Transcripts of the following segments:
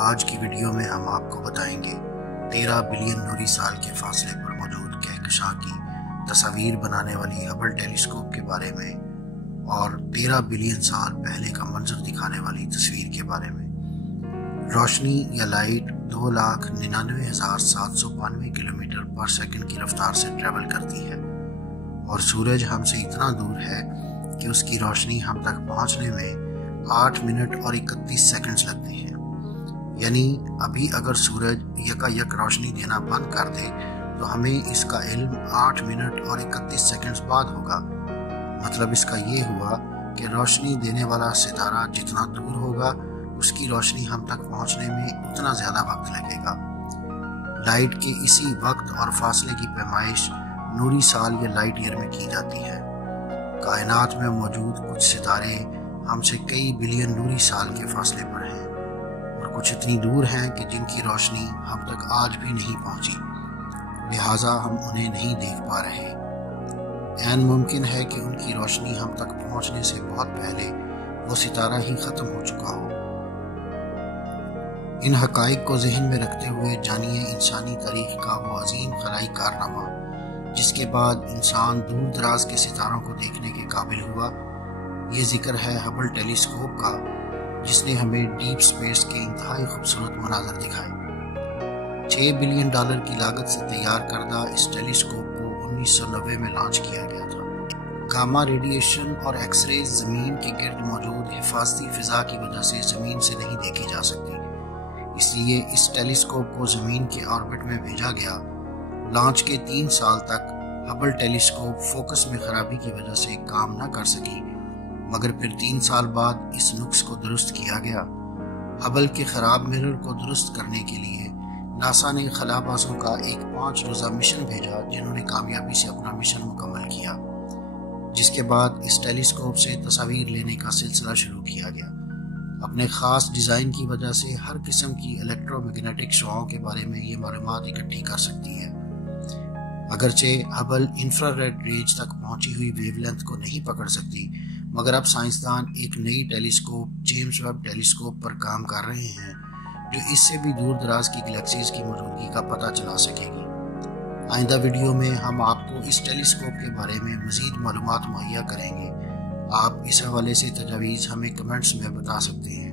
آج کی ویڈیو میں ہم آپ کو بتائیں گے 13 بلین نوری سال کے فاصلے پر موجود کہکشاں کی تصاویر بنانے والی ہبل ٹیلیسکوپ کے بارے میں اور 13 بلین سال پہلے کا منظر دکھانے والی تصویر کے بارے میں۔ روشنی یا لائٹ 2,99,792 کلومیٹر پر سیکنڈ کی رفتار سے ٹریول کرتی ہے اور سورج ہم سے اتنا دور ہے کہ اس کی روشنی ہم تک پہنچنے میں 8 منٹ اور 31 سیکنڈز لگتے ہیں۔ یعنی ابھی اگر سورج یک روشنی دینا بند کر دے تو ہمیں اس کا علم 8 منٹ اور 31 سیکنڈز بعد ہوگا۔ مطلب اس کا یہ ہوا کہ روشنی دینے والا ستارہ جتنا دور ہوگا اس کی روشنی ہم تک پہنچنے میں اتنا زیادہ وقت لگے گا۔ لائٹ کے اسی وقت اور فاصلے کی پیمائش نوری سال یا لائٹ ایئر میں کی جاتی ہے۔ کائنات میں موجود کچھ ستارے ہم سے کئی بلین نوری سال کے فاصلے پر ہیں اور کچھ اتنی دور ہیں کہ جن کی روشنی ہم تک آج بھی نہیں پہنچی، لہٰذا ہم انہیں نہیں دیکھ پا رہے۔ عین ممکن ہے کہ ان کی روشنی ہم تک پہنچنے سے بہت پہلے وہ ستارہ ہی ختم ہو چکا ہو۔ ان حقائق کو ذہن میں رکھتے ہوئے جانیے انسانی تاریخ کا وہ عظیم خلائی کارنامہ جس کے بعد انسان دور دراز کے ستاروں کو دیکھنے کے قابل ہوا۔ یہ ذکر ہے ہبل ٹیلیسکوپ کا، جس نے ہمیں ڈیپ سپیس کے انتہائی خوبصورت مناظر دکھائے۔ $6 بلین کی لاگت سے تیار کردہ اس ٹیلیسکوپ کو 1990 میں لانچ کیا گیا تھا۔ گاما ریڈیشن اور ایکس ریز زمین کے گرد موجود حفاظتی فضا کی وجہ سے زمین سے نہیں دیکھی جا سکتی، اس لیے اس ٹیلیسکوپ کو زمین کے آربٹ میں بھیجا گیا۔ لانچ کے 3 سال تک ہبل ٹیلیسکوپ فوکس میں خرابی کی وجہ سے کام نہ کر سکی، مگر پھر 3 سال بعد اس نقص کو درست کیا گیا۔ ہبل کے خراب مرر کو درست کرنے کے لیے ناسا نے خلا بازوں کا ایک 5 روزہ مشن بھیجا، جنہوں نے کامیابی سے اپنا مشن مکمل کیا، جس کے بعد اس ٹیلیسکوپ سے تصاویر لینے کا سلسلہ شروع کیا گیا۔ اپنے خاص ڈیزائن کی وجہ سے ہر قسم کی الیکٹرو میگنیٹک شعاؤں کے بارے میں یہ معلومات اکٹھی کر سکتی ہے۔ اگرچہ ہبل انفرا ریڈ رینج تک پہنچی ہوئی ویو لینتھ کو نہیں پکڑ سکتی، مگر اب سائنسدان ایک نئی ٹیلیسکوپ جیمز ویب ٹیلیسکوپ پر کام کر رہے ہیں جو اس سے بھی دور دراز کی گلیکسیز کی موجودگی کا پتہ چلا سکے گی۔ آئندہ ویڈیو میں ہم آپ کو اس ٹیلیسکوپ کے بارے میں مزید معلومات مہیا کریں گے۔ آپ اس حوالے سے تجاویز ہمیں کمنٹس میں بتا سکتے ہیں۔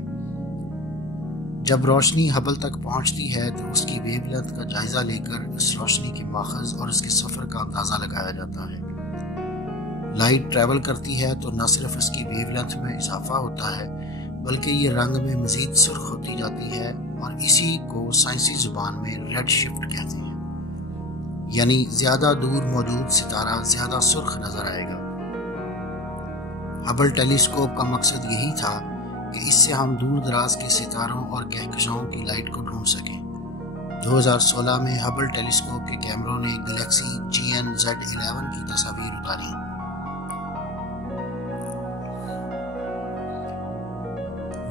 جب روشنی ہبل تک پہنچتی ہے تو اس کی ویو لینتھ کا جائزہ لے کر اس روشنی کے ماخذ اور اس کے سفر کا اندازہ لگایا جاتا ہے۔ لائٹ ٹریول کرتی ہے تو نہ صرف اس کی ویو لینتھ میں اضافہ ہوتا ہے بلکہ یہ رنگ میں مزید سرخ ہوتی جاتی ہے اور اسی کو سائنسی زبان میں ریڈ شفٹ کہتے ہیں، یعنی زیادہ دور موجود ستارہ زیادہ سرخ نظر آئے گا۔ ہبل ٹیلیسکوپ کا مقصد یہی تھا کہ اس سے ہم دور دراز کے ستاروں اور کہکشاؤں کی لائٹ کو ڈھونڈ سکیں۔ 2016 میں ہبل ٹیلیسکوپ کے کیمروں نے گلیکسی GN-Z11 کی تصاویر اتاری۔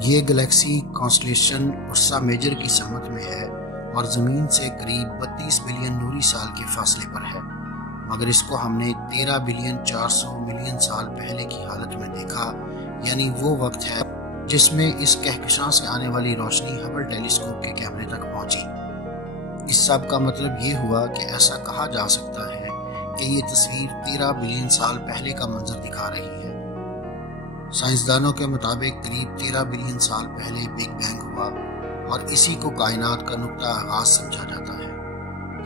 یہ گلیکسی کانسٹلیشن ارسا میجر کی سمت میں ہے اور زمین سے قریب 32 بلین نوری سال کے فاصلے پر ہے، مگر اس کو ہم نے 13 بلین 400 ملین سال پہلے کی حالت میں دیکھا، یعنی وہ وقت ہے جس میں اس کہکشاں سے آنے والی روشنی ہبل ٹیلیسکوپ کے کیمرے تک پہنچی۔ اس سب کا مطلب یہ ہوا کہ ایسا کہا جا سکتا ہے کہ یہ تصویر 13 بلین سال پہلے کا منظر دکھا رہی ہے۔ سائنسدانوں کے مطابق قریب 13 بلین سال پہلے بگ بینگ ہوا اور اسی کو کائنات کا نقطہ آغاز سمجھا جاتا ہے،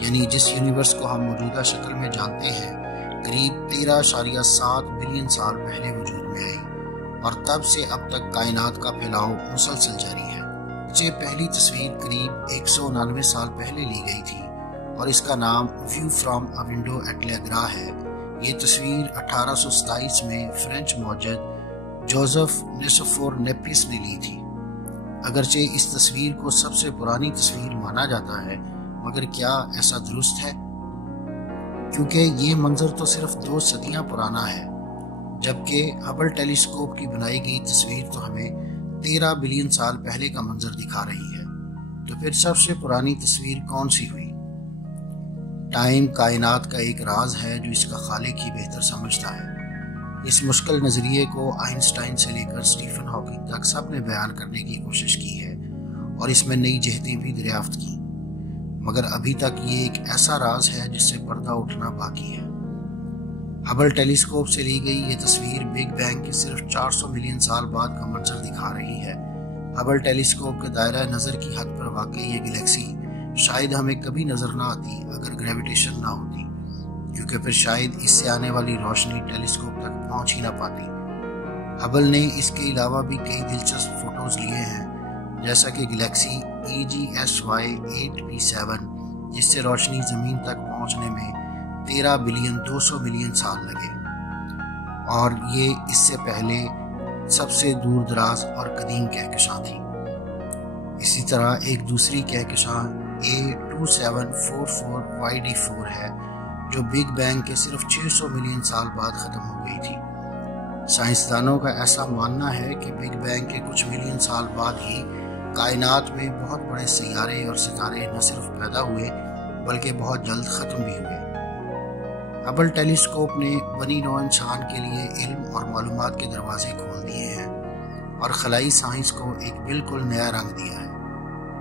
یعنی جس یونیورس کو ہم موجودہ شکل میں جانتے ہیں قریب 13.7 بلین سال پہلے وجود میں آئی اور تب سے اب تک کائنات کا پھیلاؤ مسلسل جاری ہے۔ یہ پہلی تصویر قریب 199 سال پہلے لی گئی تھی اور اس کا نام view from a window at Le Gras ہے۔ یہ تصویر 1827 میں فرینچ موجد جوزف نیسوفور نیپس نے لی تھی۔ اگرچہ اس تصویر کو سب سے پرانی تصویر مانا جاتا ہے، مگر کیا ایسا درست ہے؟ کیونکہ یہ منظر تو صرف 2 صدیاں پرانا ہے، جبکہ ہبل ٹیلیسکوپ کی بنائی گئی تصویر تو ہمیں 13 بلین سال پہلے کا منظر دکھا رہی ہے۔ تو پھر سب سے پرانی تصویر کون سی ہوئی؟ ٹائم کائنات کا ایک راز ہے جو اس کا خالق ہی بہتر سمجھتا ہے۔ اس مشکل نظریے کو آئنسٹائن سے لے کر اسٹیفن ہاکنگ تک سب نے بیان کرنے کی کوشش کی ہے اور اس میں نئی جہتیں بھی دریافت کی، مگر ابھی تک یہ ایک ایسا راز ہے جس سے پردہ اٹھنا باقی ہے۔ ہبل ٹیلی اسکوپ سے لی گئی یہ تصویر بگ بینگ کے صرف 400 ملین سال بعد کا منظر دکھا رہی ہے۔ ہبل ٹیلی اسکوپ کے دائرہ نظر کی حد پر واقع یہ گلیکسی شاید ہمیں کبھی نظر نہ آتی اگر گریویٹیشن نہ ہوتی، کیونکہ پھر شاید اس سے آنے والی روشنی ٹیلی اسکوپ تک پہنچ ہی نہ پاتی۔ ہبل نے اس کے علاوہ بھی کئی دلچسپ فوٹوز لیے ہیں، جیسا کہ گلیکسی EGSY 8p7 جس سے روشنی زمین تک پہنچنے میں 13 بلین 200 ملین سال لگے، اور یہ اس سے پہلے سب سے دور دراز اور قدیم کہکشاں تھی۔ اسی طرح ایک دوسری کہکشاں A2744YD4 ہے جو بگ بینگ کے صرف 600 ملین سال بعد ختم ہو گئی تھی۔ سائنسدانوں کا ایسا ماننا ہے کہ بگ بینگ کے کچھ ملین سال بعد ہی کائنات میں بہت بڑے سیارے اور ستارے نہ صرف پیدا ہوئے بلکہ بہت جلد ختم بھی ہوئے۔ ہبل ٹیلی اسکوپ نے بنی نوع انسان کے لیے علم اور معلومات کے دروازے کھول دیے ہیں اور خلائی سائنس کو ایک بالکل نیا رنگ دیا ہے۔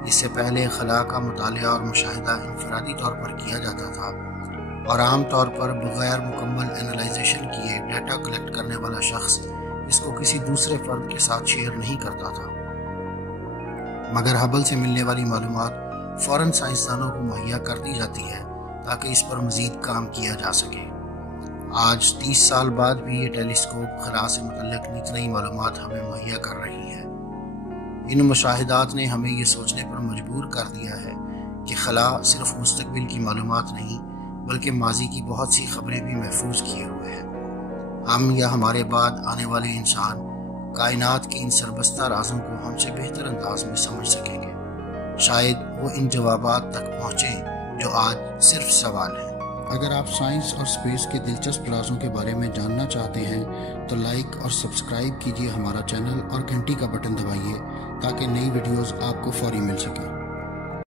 اس سے پہلے خلا کا مطالعہ اور مشاہدہ انفرادی طور پر کیا جاتا تھا اور عام طور پر بغیر مکمل انالائزیشن کیے ڈیٹا کلیکٹ کرنے والا شخص اس کو کسی دوسرے فرد کے ساتھ شیئر نہیں کرتا تھا، مگر ہبل سے ملنے والی معلومات فوراً سائنسدانوں کو مہیا کر دی جاتی ہے تاکہ اس پر مزید کام کیا جا سکے۔ آج 30 سال بعد بھی یہ ٹیلی اسکوپ خلا سے متعلق نئی نئی معلومات ہمیں مہیا کر رہی ہے۔ ان مشاہدات نے ہمیں یہ سوچنے پر مجبور کر دیا ہے کہ خلا صرف مستقبل کی معلومات نہیں بلکہ ماضی کی بہت سی خبریں بھی محفوظ کیے ہوئے ہے۔ ہم یا ہمارے بعد آنے والے انسان کائنات کے ان سربستہ رازوں کو ہم سے بہتر انداز میں سمجھ سکیں گے۔ شاید وہ ان جوابات تک پہنچیں جو آج صرف سوال ہیں۔ اگر آپ سائنس اور اسپیس کے دلچسپ رازوں کے بارے میں جاننا چاہتے ہیں تو لائک اور سبسکرائب کیجیے ہمارا چینل اور گھنٹی کا بٹن دبائیے تاکہ نئی ویڈیوز آپ کو فوری مل سکیں۔